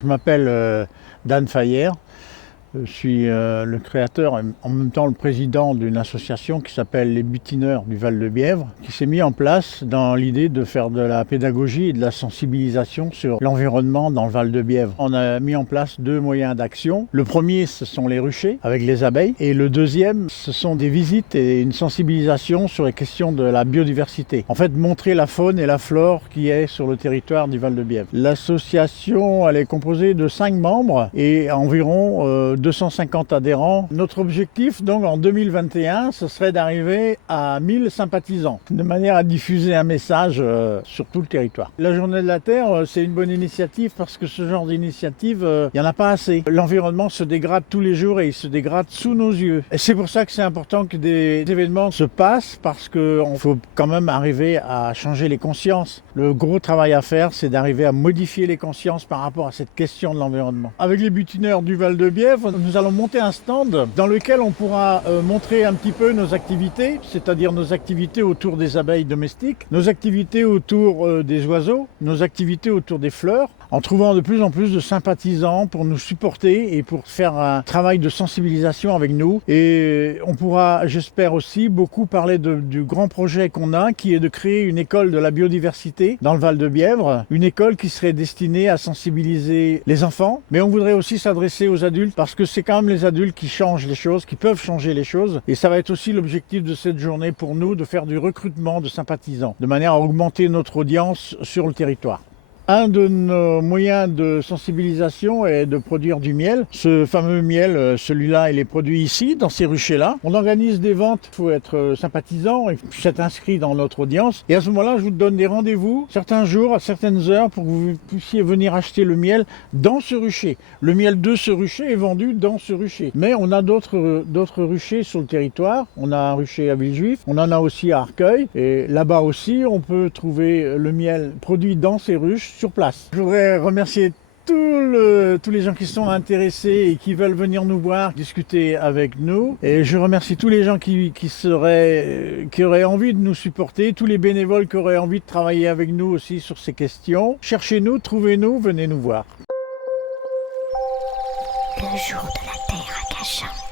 Je m'appelle Dan Fayer, je suis le créateur et en même temps le président d'une association qui s'appelle les Butineurs du Val-de-Bièvre, qui s'est mis en place dans l'idée de faire de la pédagogie et de la sensibilisation sur l'environnement dans le Val-de-Bièvre. On a mis en place deux moyens d'action. Le premier, ce sont les ruchers avec les abeilles, et le deuxième, ce sont des visites et une sensibilisation sur les questions de la biodiversité. En fait, montrer la faune et la flore qui est sur le territoire du Val-de-Bièvre. L'association, elle est composée de 5 membres et environ 250 adhérents. Notre objectif, donc, en 2021, ce serait d'arriver à 1000 sympathisants, de manière à diffuser un message sur tout le territoire. La Journée de la Terre, c'est une bonne initiative parce que ce genre d'initiative, il n'y en a pas assez. L'environnement se dégrade tous les jours et il se dégrade sous nos yeux. Et c'est pour ça que c'est important que des événements se passent, parce qu'il faut quand même arriver à changer les consciences. Le gros travail à faire, c'est d'arriver à modifier les consciences par rapport à cette question de l'environnement. Avec les butineurs du Val-de-Bièvre, nous allons monter un stand dans lequel on pourra montrer un petit peu nos activités, c'est-à-dire nos activités autour des abeilles domestiques, nos activités autour des oiseaux, nos activités autour des fleurs, en trouvant de plus en plus de sympathisants pour nous supporter et pour faire un travail de sensibilisation avec nous. Et on pourra, j'espère aussi, beaucoup parler du grand projet qu'on a, qui est de créer une école de la biodiversité dans le Val-de-Bièvre, une école qui serait destinée à sensibiliser les enfants, mais on voudrait aussi s'adresser aux adultes, parce que c'est quand même les adultes qui changent les choses, qui peuvent changer les choses, et ça va être aussi l'objectif de cette journée pour nous, de faire du recrutement de sympathisants, de manière à augmenter notre audience sur le territoire. Un de nos moyens de sensibilisation est de produire du miel. Ce fameux miel, celui-là, il est produit ici, dans ces ruchers-là. On organise des ventes, il faut être sympathisant et s'être inscrit dans notre audience. Et à ce moment-là, je vous donne des rendez-vous, certains jours, à certaines heures, pour que vous puissiez venir acheter le miel dans ce rucher. Le miel de ce rucher est vendu dans ce rucher. Mais on a d'autres ruchers sur le territoire. On a un rucher à Villejuif, on en a aussi à Arcueil. Et là-bas aussi, on peut trouver le miel produit dans ces ruches, sur place. Je voudrais remercier tous les gens qui sont intéressés et qui veulent venir nous voir, discuter avec nous. Et je remercie tous les gens qui auraient envie de nous supporter, tous les bénévoles qui auraient envie de travailler avec nous aussi sur ces questions. Cherchez-nous, trouvez-nous, venez nous voir. Le jour de la Terre à Cachan.